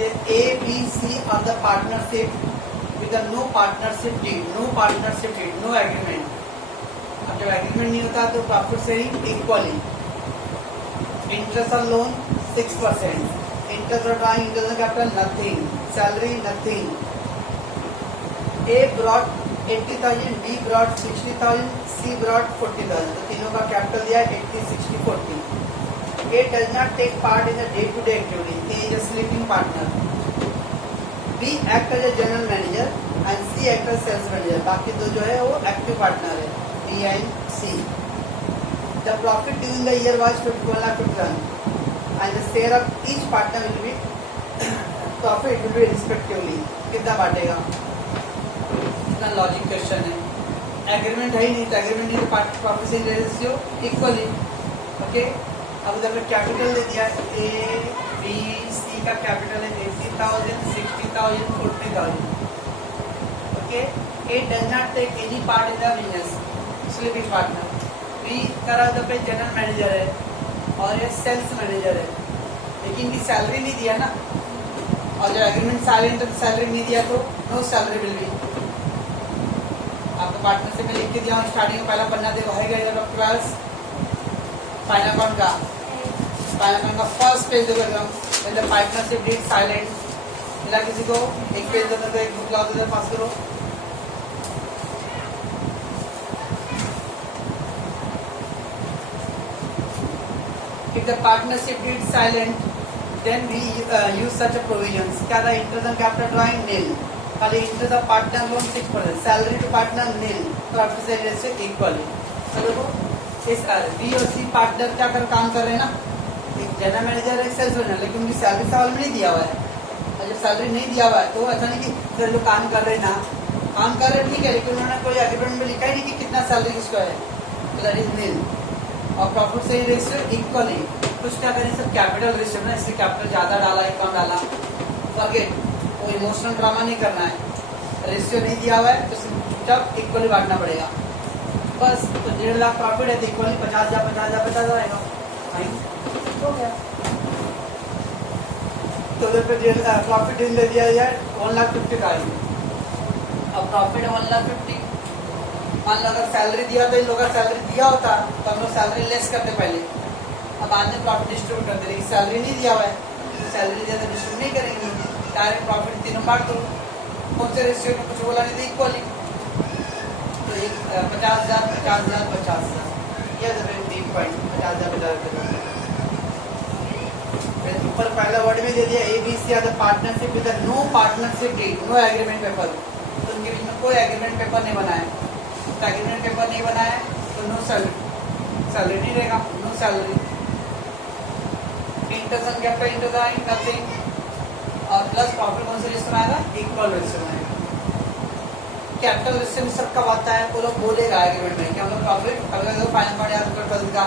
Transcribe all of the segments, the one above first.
A, B, C are the partnership with the no partnership deed, no partnership deed, no agreement. अब जब agreement नहीं होता तो profit sharing equally. Interest on loan 6%, interest on drawing interest capital nothing, salary nothing. A brought 80,000, B brought 60,000, C brought 40,000. तो तीनों का capital दिया 80, 60, 40. A does not take part in the day-to-day activity. A is a sleeping partner. B act as a general manager and C act as sales manager. बाकी दो जो है वो active partner है, B and C. The profit during the year was 51,51,000 and the share of each partner will be profit will be respectively. कितना बांटेगा? इतना logic question है. Agreement है ही नहीं, तो एग्रीमेंट नहीं तो profit sharing ratio equally. Okay, अब इधर पे कैपिटल दे दिया. ए बी सी का कैपिटल है 80,000, 60,000, 40,000. Okay, A does not take any part in the business, sleeping partner. B का इधर पे जनरल मैनेजर है और ये सेल्स मैनेजर है, लेकिन की सैलरी नहीं दिया ना. और जब एग्रीमेंट साइलेंट तो सैलरी नहीं दिया तो नो सैलरी विल बी. आपको पार्टनरशिप में लिख के दिया हूँ, स्टार्टिंग में पहला पन्ना देखो है इधर ट्वेल्थ फाइनल अकाउंट का फर्स्ट पेज देखो एकदम. The partnership deed silent. मिला किसी को एक पेज दे दो, एक बुक लाओ, इधर पास करो. If the partnership did silent, then we use such a provisions. क्या था? interest on capital drawing nil. खाली interest of partner loan 6%. Salary to partner nil. Profit sharing ratio equally. तो देखो इस बी और सी पार्टनर क्या कर काम कर रहे हैं ना, एक जनरल मैनेजर है, सेल्स मैनेजर, लेकिन उनकी सैलरी सवाल में नहीं दिया हुआ है. और जब सैलरी नहीं दिया हुआ है तो ऐसा नहीं कि सर लोग काम कर रहे हैं ना, काम कर रहे हैं ठीक है, लेकिन उन्होंने कोई एग्रीमेंट में लिखा ही नहीं कि कितना सैलरी किसको है. दैट इज नील. और प्रॉफिट शेयरिंग रेशियो इक्वली. कुछ क्या करें सब कैपिटल रेशियो ना, इसलिए कैपिटल ज्यादा डाला, कम डाला, फॉरगेट. वो इमोशनल ड्रामा नहीं करना है. रेशियो नहीं दिया हुआ है तो चुपचाप इक्वली बांटना पड़ेगा बस. तो 1.5 लाख प्रॉफिट है तो इक्वली 50,000 आएगा. हो गया. तो उधर पे प्रॉफिट ले दिया जाए 1,50,000 का. अब प्रॉफिट है 1,50,000. मान लो अगर सैलरी दिया तो इन लोगों का सैलरी दिया होता तो हम लोग सैलरी लेस करते पहले. अब बाद में प्रॉफिट डिस्ट्रीब्यूट करते, लेकिन सैलरी नहीं दिया हुआ है तो सैलरी दिया तो डिस्ट्रीब्यूट नहीं करेंगे. डायरेक्ट प्रॉफिट तीनों बांट दो. कौन से रेशियो में कुछ बोला नहीं था, इक्वली. तो 50,000, 50,000, 50,000. यह 50,000. ऊपर पहला वर्ड में दे दिया A B C are the partnership with no partnership deed, no agreement paper. तो उनके बीच में कोई एग्रीमेंट पेपर नहीं बनाया. तो एग्रीमेंट पेपर नहीं बनाया तो नो सैलरी नहीं रहेगा, no salary. Interest on capital interest आएंगे नथिंग. और प्लस प्रॉफिट कौन से रेशियो में आएगा? इक्वल रेशियो में आएगा. कैपिटल रेशियो में सब कब आता है? वो लोग बोलेगा एग्रीमेंट में कि हम लोग प्रॉफिट अगर फाइनल पॉइंट याद कर का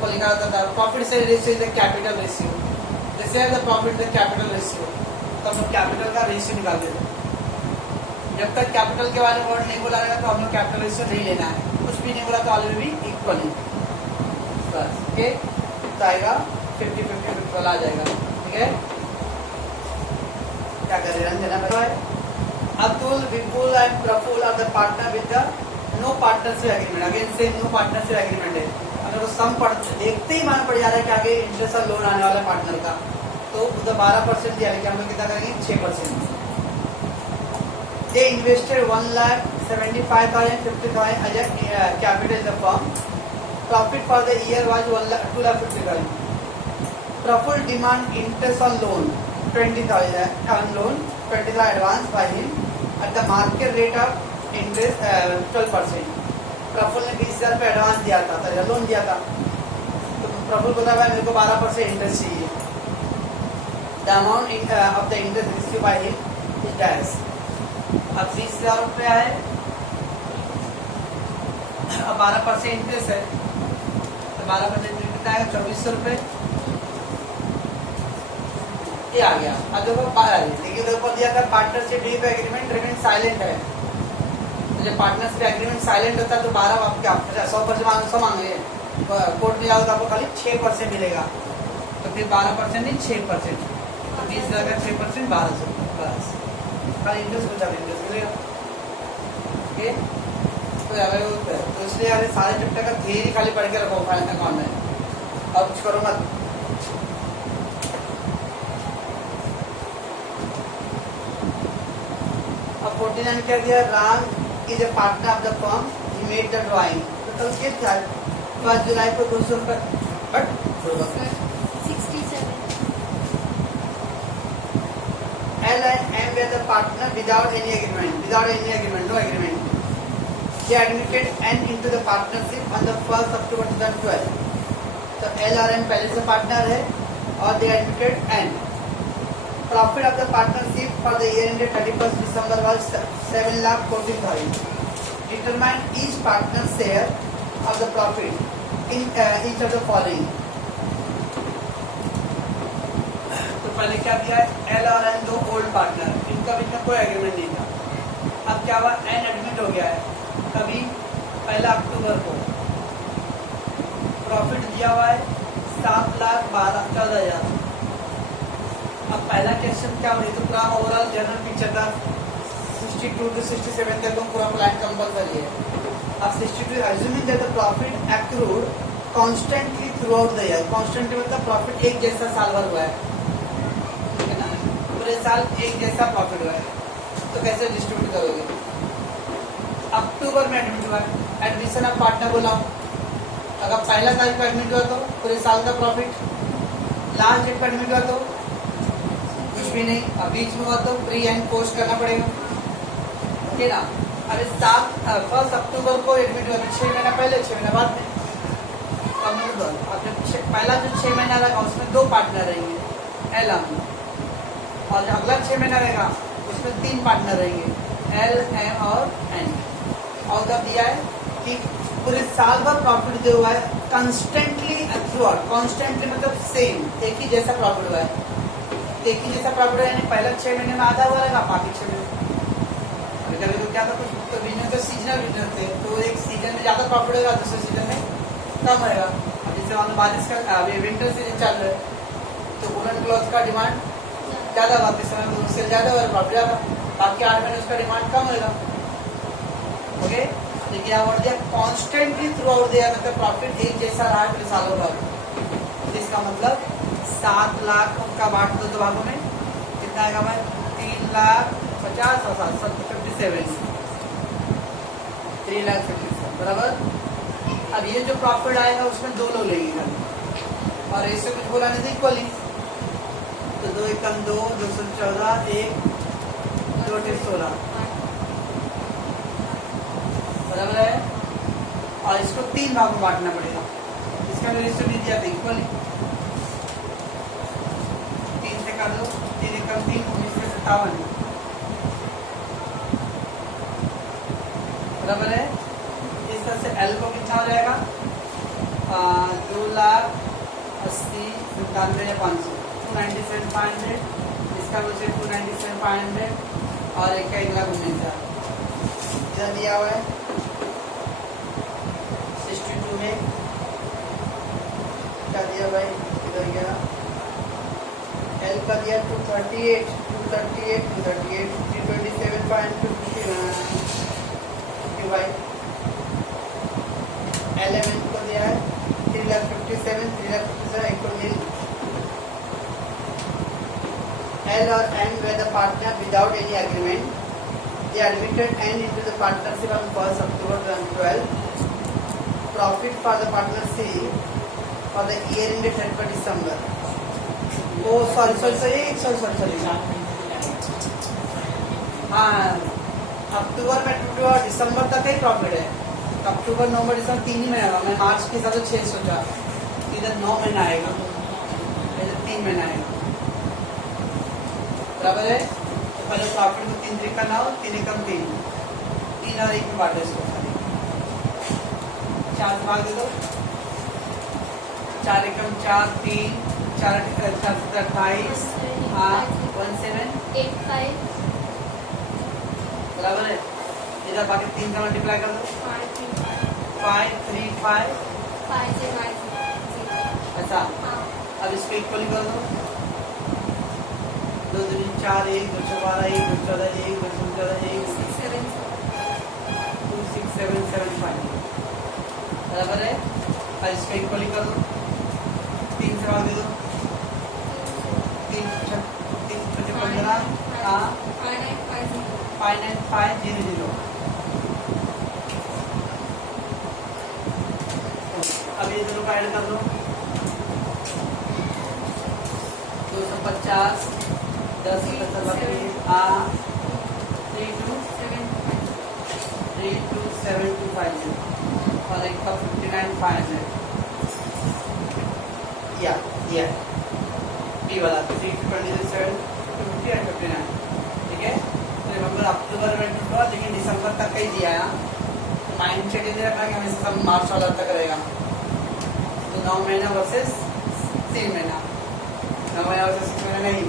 को लिखा होता था प्रॉफिट से ratio is the capital ratio. जैसे the profit the capital ratio, तो हम लोग कैपिटल का रेशियो निकाल देते. जब तक कैपिटल के बारे में वर्ड नहीं बोला रहेगा तो हम लोग कैपिटल रेशियो नहीं लेना है. कुछ भी नहीं बोला तो ऑलरेडी भी इक्वली बस. ओके, तो आएगा 50-50 आ जाएगा. ठीक है, क्या कर रहे हैं? Atul, Vipul and Praful are the partner with the no partnership agreement. Again same no partnership agreement है. अगर वो सम देखते ही मालूम पड़ जा रहा है कि आगे इंटरेस्ट और लोन आने वाला है पार्टनर का, तो उधर 12% दिया, लेकिन हम लोग कितना करेंगे? 6%. They invested 1,75,050 as a capital in the firm. Profit for the year was 2,50,000. Praful demand interest on loan 20,000 on loan, 20,000 advance by him at the market rate of interest 12%. Praful ने 20,000 रुपये एडवांस दिया था, लोन दिया था. तो प्रफुल बोला भाई मेरे को 12% इंटरेस्ट चाहिए. The amount of the interest receive by him is dash. अब 20,000 रुपया है, अब 12% इंटरेस्ट है, तो 12% कितना है? 2,400 रुपये. ये आ गया. अब देखो देखिए ऊपर दिया था partnership deed agreement remain silent है. जब पार्टनरशिप एग्रीमेंट साइलेंट होता है तो 12 आप क्या 100% मांगे, कोर्ट में जाओ तो आपको खाली 6% मिलेगा. तो फिर 12% नहीं 6%. 20,000 का 6% 1200 बस। खाली इंटरेस्ट बचा, इंटरेस्ट मिलेगा। ओके, तो इसलिए यार सारे चैप्टर का थियरी खाली पढ़ के रखो फाइनल अकाउंट में, अब कुछ करो मत। अब 49 क्या दिया, Ram is a partner of the firm, he made the drawing. तो कल क्या था, 1 जुलाई को 200 रुपये, but 67 L and M were the partner without any agreement, no agreement. They admitted N into the partnership on the 1st October 2012. तो L और M पहले से पार्टनर है और they admitted N. Profit of the partnership for the year ended 31st December was 7,14,000. Determine each partner's share of the profit in each of the following. पहले क्या दिया है, एल और एन दो ओल्ड पार्टनर, इनका बीच में कोई एग्रीमेंट नहीं था। अब क्या हुआ, एन एडमिट हो गया है कभी 1 अक्टूबर को, प्रॉफिट दिया हुआ है 7,14,000। अब पहला क्वेश्चन क्या हुई, तो पूरा ओवरऑल जनरल पिक्चर था 62 to 67 तक पूरा प्लान कंपल्सरी है। अब 62 assuming that the profit accrued constantly through out the year, constantly मतलब प्रॉफिट एक जैसा साल भर हुआ है, पूरे साल एक जैसा प्रॉफिट हुआ है, तो कैसे डिस्ट्रीब्यूट करोगे। अक्टूबर में एडमिट हुआ है, एडमिशन ऑफ पार्टनर बोला हूँ, अगर 1 तारीख को एडमिट हुआ तो पूरे साल का प्रॉफिट, लास्ट डेट पर एडमिट हुआ तो कुछ भी नहीं, अब बीच में हुआ तो प्री एंड पोस्ट करना पड़ेगा, ओके ना। अरे 1 अक्टूबर को एडमिट हुआ तो 6 महीना पहले 6 महीना बाद में, पहला जो 6 महीना रहेगा उसमें 2 पार्टनर रहेंगे, एल एम, और जो अगला 6 महीना रहेगा उसमें 3 पार्टनर रहेंगे, एल एम और एन। और उधर दिया है कि पूरे साल भर प्रॉफिट जो हुआ है कंस्टेंटली थ्रू आउट, कॉन्स्टेंटली मतलब सेम एक ही जैसा प्रॉफिट हुआ है, एक ही जैसा प्रॉफिट है, यानी पहला 6 महीने में आधा हुआ रहेगा, बाकी 6 महीने। कभी कभी तो क्या था, कुछ तो बिजनेस तो सीजनल बिजनेस थे, तो एक सीजन में ज़्यादा प्रॉफिट होगा, दूसरे सीजन में कम होगा। अब जैसे मान लो बारिश का, अभी विंटर सीजन चल रहा है तो वुलन क्लॉथ का डिमांड ज़्यादा हुआ, इस समय उससे ज़्यादा हुआ, प्रॉफिट ज़्यादा, बाकी 8 महीने उसका डिमांड कम होगा, ओके। लेकिन यहाँ वर्ड दिया कॉन्स्टेंटली थ्रू आउट दिया, मतलब प्रॉफिट एक जैसा रहा है पूरे सालों भर। इसका मतलब 7 लाख का बांट दो 2 भागों में, कितना आएगा भाई, 3,50,000 और 757, 3,57 बराबर। अब ये जो प्रॉफिट आएगा उसमें 2 लोग लेंगे खाली, और इससे कुछ बोला नहीं था इक्वली, तो 2 एकम 2, 214, 1, 2 16 बराबर है। और इसको 3 भाग में बांटना पड़ेगा, इसका भी रेशियो नहीं दिया था इक्वली, 3 से कर दो, 3 एकम 3, 19 में 57 बराबर है। इस तरह से एल को कितना हो जाएगा, 2,80,97,500, 297,500, इसका भी 297,500 और एक का 1,19,000 इधर दिया हुआ है 62 में क्या दिया भाई, इधर गया एल का दिया 238, 327,555 11 को दिया है 3,57,000 equal nil. L or N were the partner without any agreement. They admitted N into the partnership on 1st October 2012. Profit for the partnership for the year ended 31st December. Oh, sorry. हाँ, अक्टूबर में टूटा और दिसंबर तक ही profit है, अक्टूबर नवंबर दिसंबर 3 ही महीना आएगा। मैं मार्च के हिसाब से 6 सोचा, इधर 9 महीना आएगा, इधर 3 महीना आएगा बराबर है। तो पहले प्रॉफिट को 3 तरीका ना हो, 3 एकम 3, 3 और 1 में बांटे इसको, 4 से भाग दे दो, 4 एकम 4, 3, 4 28, हाँ 1785 बराबर है। इधर बाकी 3 का मल्टीप्लाई कर दो, 535 ऐसा। अब इसको इक्वली कर दो, दो दूनी 4, 1 2 12, 1 2 14, 1 2 14, 1 6 7 2 6 7 7 5 बराबर है। और इसका इक्वली कर दो, 3 से भाग दे दो, 3 5 15, हाँ 59500। अब ये दोनों का ऐड कर लो, 250 10 हाँ 32750 और एक का 59500 या बी वाला 327 50 and 59। ठीक है, रिमेंबर अक्टूबर में हुआ लेकिन दिसंबर तक का ही दिया है। माइंड सेट ये रखना कि हमेशा सब मार्च वाला तक रहेगा। तो 9 महीना वर्सेस 3 महीना, 9 महीना वर्सेस 6 महीना नहीं,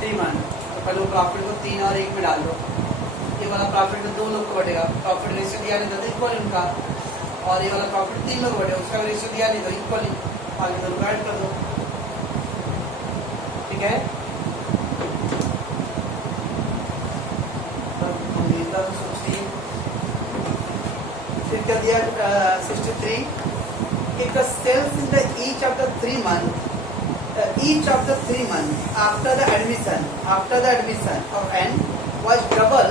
3 मंथ। तो पहले वो प्रॉफिट को 3 और 1 में डाल दो। ये वाला प्रॉफिट तो 2 लोग को बढ़ेगा, प्रॉफिट रेशियो दिया नहीं था तो इक्वल उनका, और ये वाला प्रॉफिट 3 लोग बढ़ेगा, उसका रेशियो दिया नहीं तो इक्वली, आगे दोनों को ऐड कर दो। ठीक है, फिर क्या दिया 63 if the sales in the each of the 3 month after the admission of N was double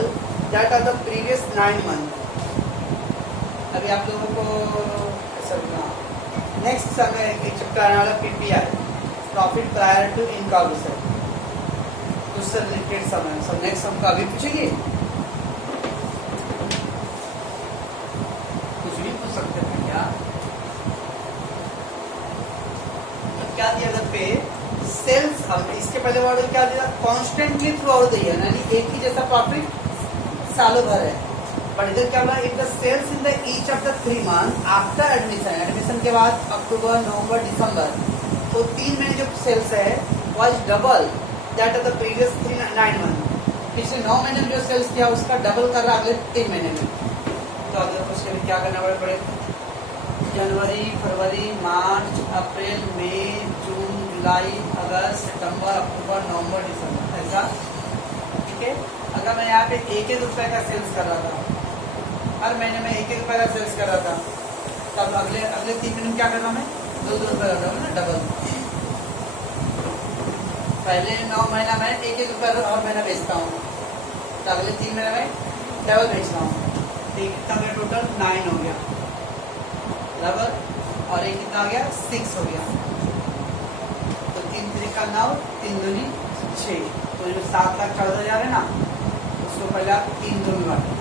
that of the previous 9 month। अभी आप लोगों को नेक्स्ट समय एक चैप्टर आने वाला PPI profit prior to incorporation, उससे रिलेटेड समय सब नेक्स्ट हम का अभी पूछेंगे, सकते हैं क्या? तो क्या दिया था पे सेल्स, अब इसके पहले वर्ड क्या दिया, constantly through out the year, यानी एक ही जैसा प्रॉफिट सालों भर है। बट इधर क्या बोला, if the sales in the each of the 3 month after admission के बाद अक्टूबर नवंबर दिसंबर, तो 3 महीने जो सेल्स है was double that of the previous 9 month. पिछले 9 महीने में जो सेल्स किया उसका डबल कर रहा अगले 3 महीने में। तो उसके लिए क्या करना पड़ेगा, जनवरी फरवरी मार्च अप्रैल मई जून जुलाई अगस्त सितंबर अक्टूबर नवंबर दिसंबर, ऐसा। ठीक है, अगर मैं यहाँ पे 1 रुपए का सेल्स कर रहा था, हर महीने में 1 रुपए का सेल्स कर रहा था, तब अगले 3 महीने में क्या करना, मैं 2 रुपए कर रहा हूँ ना, डबल। पहले 9 महीना में 1 रुपए हर महीना बेचता हूँ, तो अगले 3 महीने में डबल बेचता हूँ। कितना गया टोटल 9 हो गया बराबर, और एक कितना हो गया 6 हो गया। तो 3 3 का 9, 3 दूनी 6, तो जो 7,14,000 है ना, उसको पहले आप 3 दो में बांटो,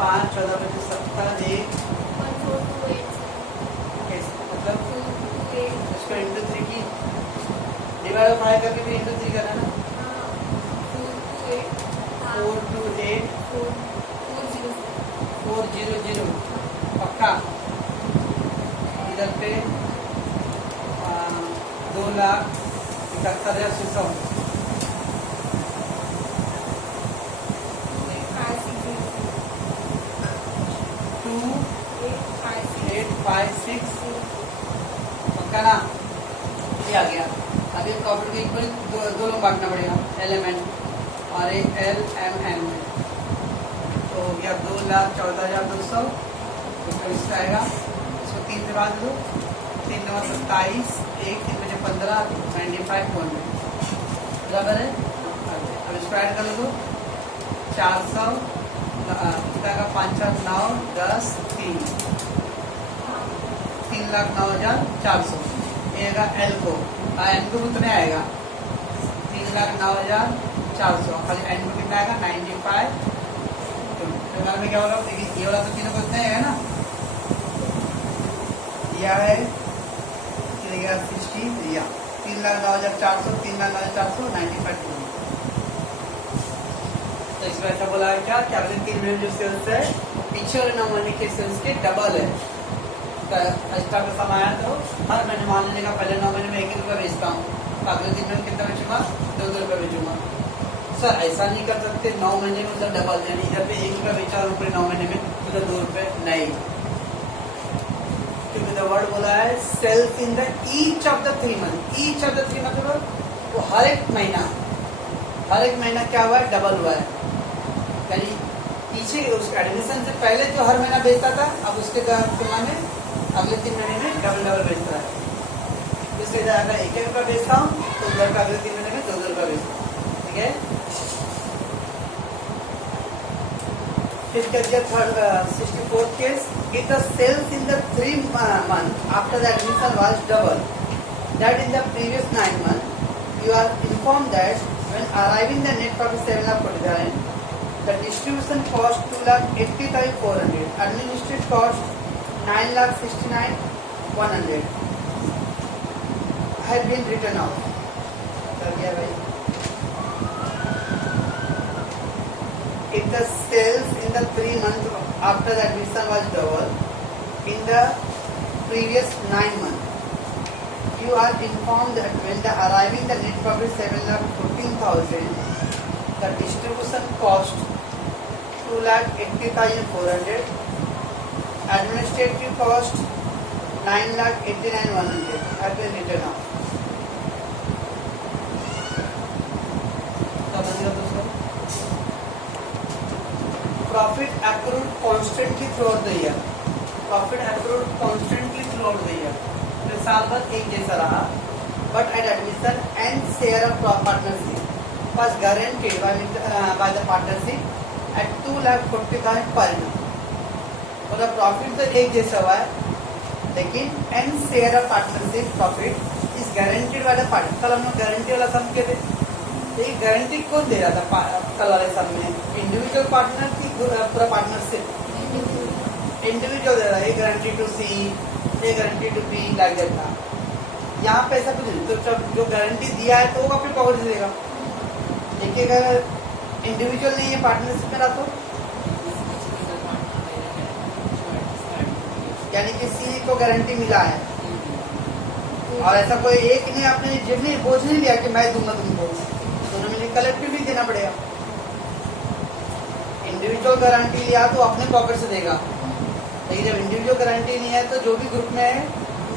5 14 25 70 1 मतलब उसको इंटू 3 की डिवाइड 5 करके फिर इंटू 3 करना ना, 428 400 पक्का। इधर पे 2,71,600 2856 पक्का ना, ये आ गया। अभी प्रॉफिट को इक्वल 2 लोग बांटना पड़ेगा, एलिमेंट और एक LMN में, तो हो गया 2,14,200। इसका आएगा, इसको 3 से भाग दो, 3 9 27, 1 3 5 15 95 बराबर है। अब इसको ऐड कर लो, 400 कितना का 5 4 9 10 3 3,09,400 ये आएगा L को, N को कितने आएगा 3,09,400, खाली N को कितना आएगा 95। फिलहाल में क्या होगा, देखिए ये वाला तो तीनों को इतना है ना, यह है 60 या 3,09,400 3,09,400 95। तो इसमें ऐसा बोला है क्या कि अगले 3 महीने जो सेल्स है पीछे वाले 9 महीने के सेल्स के डबल है। एक्स्ट्रा का समय आया तो हर महीने मान लीजिएगा पहले 9 महीने में 1 रुपया बेचता हूँ, तो अगले 3 महीने कितना बेचूंगा 2 रुपये बेचूंगा। सर ऐसा नहीं कर सकते, 9 महीने में उधर डबल, यानी इधर पे 1 रुपया बेचा और ऊपर 9 महीने में उधर 2 रुपये नहीं, क्योंकि जो वर्ड बोला है sales in the each of the 3 month, each of the 3 मतलब वो हर एक महीना क्या हुआ है, डबल हुआ है। यानी पीछे उस एडमिशन से पहले जो हर महीना बेचता था, अब उसके तुलना में अगले 3 महीने में डबल बेचता है। इसलिए अगर 1-1 रुपया बेचता हूँ तो उधर का अगले 3 महीने में 2-2 रुपया बेचता हूँ। ठीक है, फिर क्या दिया 64th case, if the sales in the 3 months after the admission was double that in the previous 9 months, you are informed that when arriving the net profit 7,49,000, the distribution cost 2,80,400, administrative cost 9,69,100 have been written off. कर दिया भाई। If the sales in the 3 months after the admission was double in the previous 9 months, you are informed that when the arriving the net profit 7,14,000, the distribution cost 2,80,400, administrative cost 9,89,100 have been written off. Profit accrued constantly throughout the year. Profit accrued constantly throughout the year. तो साल भर एक जैसा रहा, but at admission and share of partnership was guaranteed by the partnership at 2,40,000 per annum. मतलब profit तो एक जैसा हुआ है, लेकिन and share of partnership profit is guaranteed by the partner. कल हम लोग गारंटी वाला सम किए थे, तो ये गारंटी कौन दे रहा था कल वाले सम में? इंडिविजुअल पार्टनर की पूरा पार्टनरशिप इंडिविजुअल दे रहा है, ये गारंटी टू सी, ये guarantee to B, like that था। यहाँ पे ऐसा कुछ नहीं, तो जब जो गारंटी दिया है तो वो अपनी पॉकेट से देगा। देखिए अगर इंडिविजुअल नहीं है पार्टनरशिप में रहा तो यानी कि सी को गारंटी मिला है, और ऐसा कोई एक ने आपने जेब में बोझ नहीं लिया कि मैं दूंगा तुमको, दोनों मिले कलेक्टिवली देना पड़ेगा। इंडिविजुअल गारंटी लिया तो अपने पॉकेट से देगा, लेकिन जब इंडिविजुअल गारंटी नहीं है तो जो भी ग्रुप में है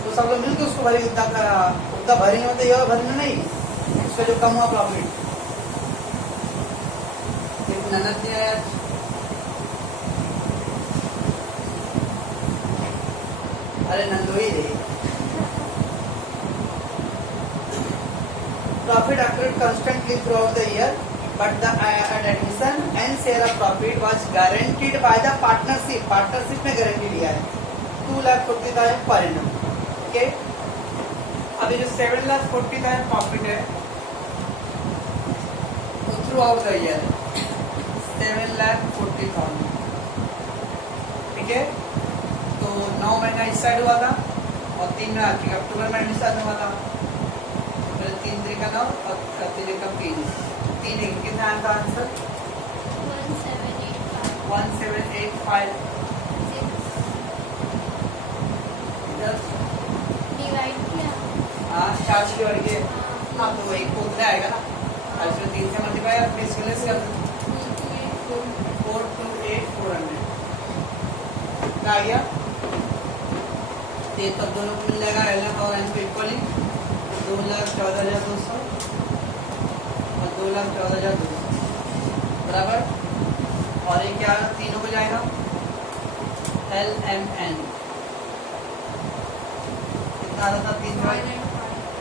तो सब लोग मिलकर उसको भरेंगे, उतना भरेंगे, मतलब यह भरना नहीं, उसका जो कम हुआ प्रॉफिट। ननद ने आया, अरे नंदोई रे। Profit accrued constantly throughout the year, but the admission and share of profit was guaranteed by the partnership. Partnership में गारंटी लिया है 2,40,000 per annum. Okay? अभी जो 7,40,000 प्रॉफिट है वो थ्रू आउट द ईयर 7,40,000। ठीक है, तो 9 महीना इस साइड हुआ था और 3 महीना अक्टूबर में एडमिशन हुआ था। 3 तरीका 9 और 3 का 3 कितना आया था आंसर? 1785। डिवाइड किया, हाँ 4 से बढ़ के, हाँ तो एक को उतना आएगा ना, और इसमें 3 से मल्टीप्लाई और फिर इसमें लेस कर 428,400 क्या आ गया? ये तब दोनों को मिल जाएगा एल और एन को इक्वली 2,14,200 और 2,14,200 बराबर। और ये क्या तीनों को जाएगा एल एम एन, कितना आ रहा था? 3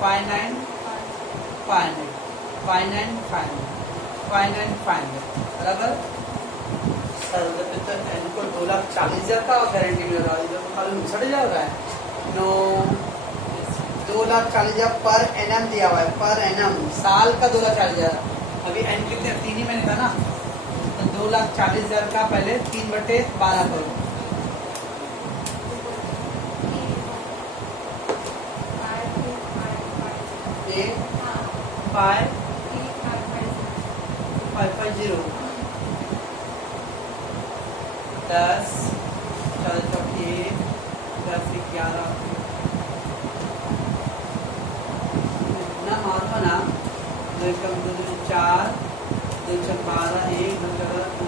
5,9,500 बराबर। सर तो एन को 2,40,000 का और गारंटी मिल रहा है, तो खाली सड़ जा रहा है। नो 2,40,000 पर एनम दिया हुआ है, पर एनम साल का 2,40,000। अभी एन कितने 3 ही महीने था ना, तो 2,40,000 का पहले 3/12 करो, ये 5,550 10 14 10 11 इतना मारो ना, 2 कम 2 4 2 12 1 2 14 2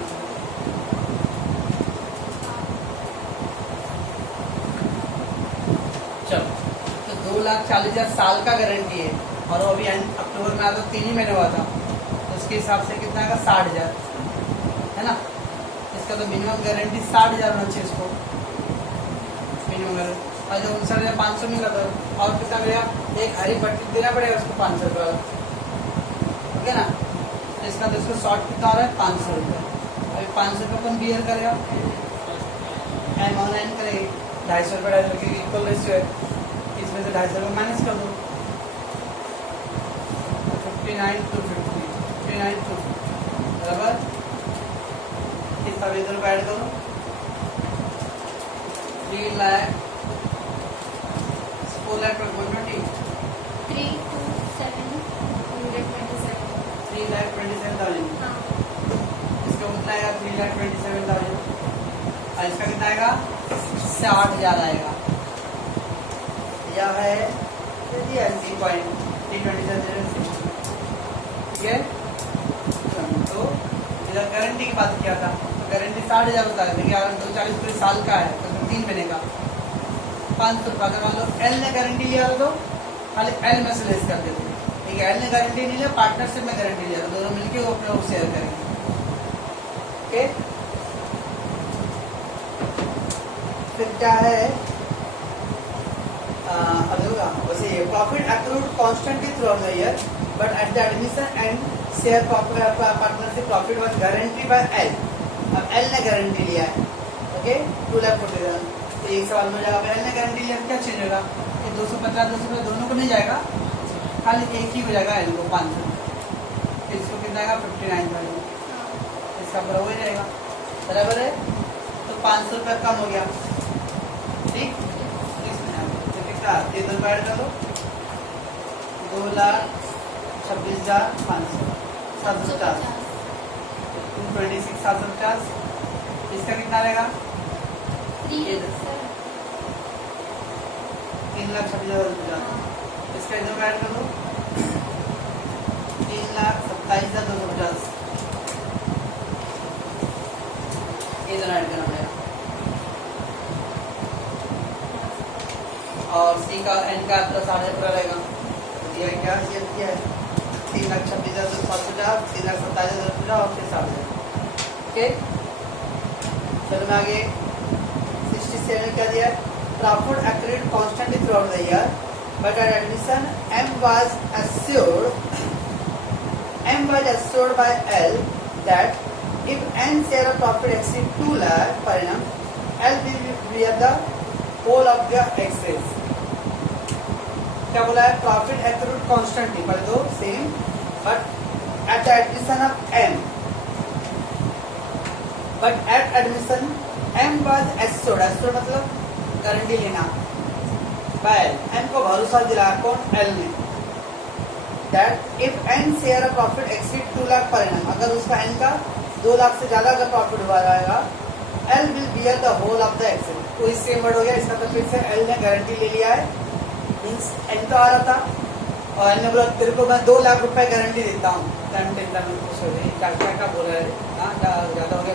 2,40,000 साल का गारंटी है, और वो अभी अक्टूबर में आता 3 ही महीने हुआ था, तो उसके हिसाब से कितना आएगा 60,000, है ना। इसका तो मिनिमम गारंटी 60,000 होना चाहिए इसको, मिनिमम गारंटी। और जब 59,500 मिला तो और कितना मिलेगा, एक हरी पट्टी देना पड़ेगा उसको 500 रुपये, ठीक है ना। तो इसका तो इसको शॉर्ट कितना हो रहा है 500 रुपये। अभी 500 रुपये कौन बियर करेगा, एम ऑनलाइन करेगी, 250 रुपये 250 की इक्वल रेशियो है, इसमें से 250 रुपये माइनस कर दो, 59 to 50, 59 to 50 बराबर। कितना 20 रुपये ऐड करो, 3 लाख 4 लाख 120, 3,27,000। हाँ, इसका कितना आएगा 3,27,000, और इसका कितना आएगा 60,000 आएगा। यह है एंट्री पॉइंट 327,060, ठीक है। तो इधर गारंटी की बात किया था, तो गारंटी 60,000 होता है, लेकिन अगर 240 पूरे साल का है तो 3 महीने का 500 रुपये। अगर मान लो एल ने गारंटी लिया तो खाली एल में से लेस कर देते, ठीक है। एल ने गारंटी नहीं लिया, पार्टनरशिप में गारंटी लिया, तो दोनों मिलके वो अपने शेयर करेंगे, ओके। फिर क्या है, अब होगा वैसे ये profit accrued constantly through out the year, but at the admission and share partnership profit was guarantee by L. अब एल ने गारंटी लिया है, ओके, 2,40,000। तो एक सवाल में जाएगा एल ने गारंटी लिया, क्या चेंज होगा, ये 250 200 दोनों को नहीं जाएगा, खाली एक ही हो जाएगा एल को 500, इसको कितना आएगा 59,000, इसका पूरा हो जाएगा, बराबर है। तो 500 रुपये कम हो गया, ठीक। ये 2 रुपये ऐड कर लो, 2,26,500, 750, 226 750, इसका कितना रहेगा 3,26,000। इसका इधर ऐड कर लो 3,27,250, इधर ऐड करना पड़ेगा। और सी का एन का प्लस 8,000 पूरा रहेगा, ये क्या ये है 3,26,750, 3,27,250 और फिर 7,000, ओके। चलो मैं आगे 67 क्या दिया, profit accrued constantly through out the year, but at admission M was assured by L that if N share of profit exceed 2 lakh per annum, L will bear the whole of the excess। क्या बोला है, profit accrued constantly पढ़ दो same, but at the admission of M, but at admission M was assured, assured मतलब guarantee लेना, bye M को भरोसा दिलाया, कौन L ने, that if N share of profit exceed 2 lakh per annum, अगर उसका N का 2 लाख से ज्यादा अगर प्रॉफिट हुआ रहेगा, L will bear the whole of the excess। कोई सेम वर्ड हो गया इसका, तो फिर से L ने गारंटी ले लिया है, मीन्स N तो आ रहा था और L ने बोला तेरे को मैं 2 लाख रुपए गारंटी देता हूँ, क्या बोल रहा है, हाँ ज्यादा हो गया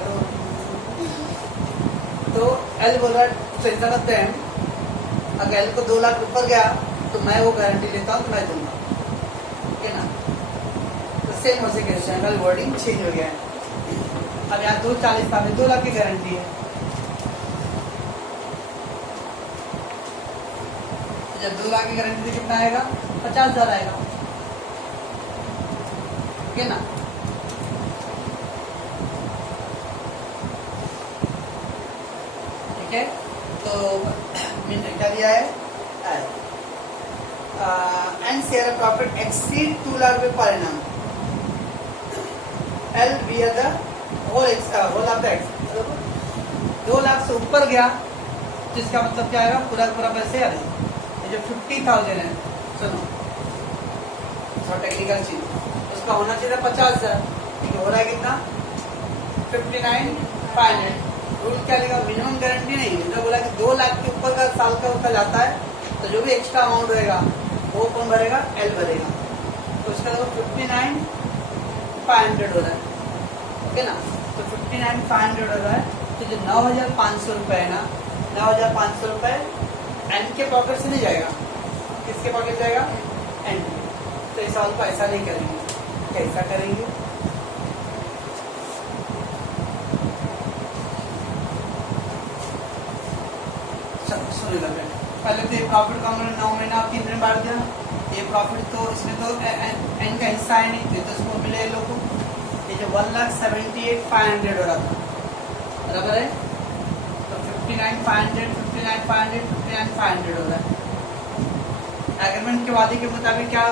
तो L बोल रहा है चिंता करते हैं, अगर L को 2 लाख ऊपर गया तो मैं वो गारंटी लेता हूँ, तो मैं दूंगा, ठीक है ना। तो सेम हो सके वर्डिंग चेंज हो गया है। अब यहाँ 240 था, 2 लाख की गारंटी है, जब 2 लाख की गारंटी से कितना आएगा 50,000 आएगा, ठीक है ना। ठीक है, तो मैंने क्या दिया है, and share of profit exceed 2 lakh रुपए per annum, L bear the whole of the X. 2 lakh से ऊपर गया तो इसका मतलब क्या आएगा, पूरा पूरा पैसे आ रहे, जो 50,000 है, सुनो थोड़ा टेक्निकल चीज, उसका होना चाहिए 50,000, हो रहा है कितना 59,500। रूल क्या लेगा, मिनिमम गारंटी नहीं, जो बोला कि 2 लाख के ऊपर का साल का उसका जाता है, तो जो भी एक्स्ट्रा अमाउंट रहेगा वो कौन भरेगा, एल भरेगा। तो इसका 59,500 हो रहा है, ओके ना। तो 59,500 हो रहा है, तो जो 9,500 रुपए है ना, 9,500 रुपए एन के पॉकेट से नहीं जाएगा, किसके पॉकेट जाएगा? एन। तो इस सवाल को ऐसा नहीं करेंगे, कैसा करेंगे? सुनिएगा पहले तो ये प्रॉफिट का हमने 9 महीना 3 महीने बांट दिया। ये प्रॉफिट तो इसमें तो एन का हिस्सा है नहीं, तो इसको मिले ये लोग को। ये जो 1,78,500 हो रहा था, बराबर है, तो 59,500 59,500 59,500 हो रहा है। एग्रीमेंट के वादे के मुताबिक क्या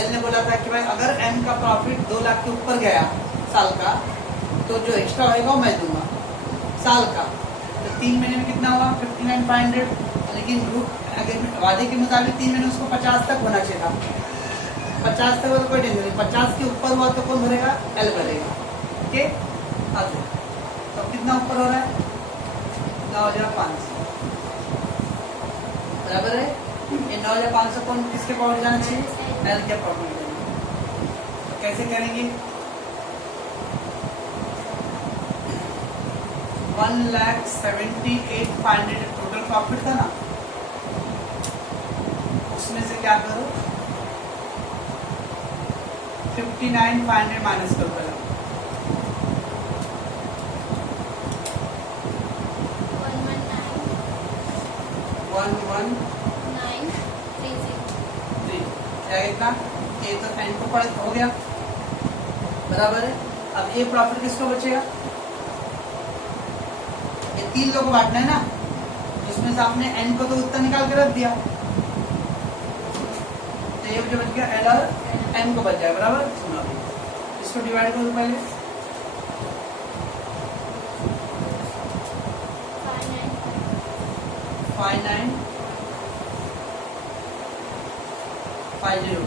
एल ने बोला था कि भाई अगर एम का प्रॉफिट 2 लाख के ऊपर गया साल का, तो जो एक्स्ट्रा होगा वो मैं दूंगा साल का। तो 3 महीने में कितना हुआ? 59,500। लेकिन ग्रुप वादे के मुताबिक 3 महीने उसको 50 तक होना चाहिए था। 50 तक हो तो कोई टेंशन नहीं, 50 के ऊपर हुआ तो कौन भरेगा? एल भरेगा। ओके, अब तो कितना ऊपर हो रहा है? 9,500, बराबर है। ये 9,500 कौन किसके पॉकेट जाना चाहिए? एल के पॉकेट जाना। तो कैसे करेंगे? 1,78,500 टोटल प्रॉफिट था ना, उसमें से क्या करो? 59,500 माइनस करो पहले। 11,930 क्या कितना? ये तो एन को पढ़ हो गया, बराबर है। अब ये प्रॉफिट किसको बचेगा? ये 3 लोग बांटना है ना, जिसमें से आपने एन को तो उत्तर निकाल के रख दिया, तो ये जो बच गया एल और एम को बच जाएगा, बराबर। सुना, इसको डिवाइड करो पहले। 59,50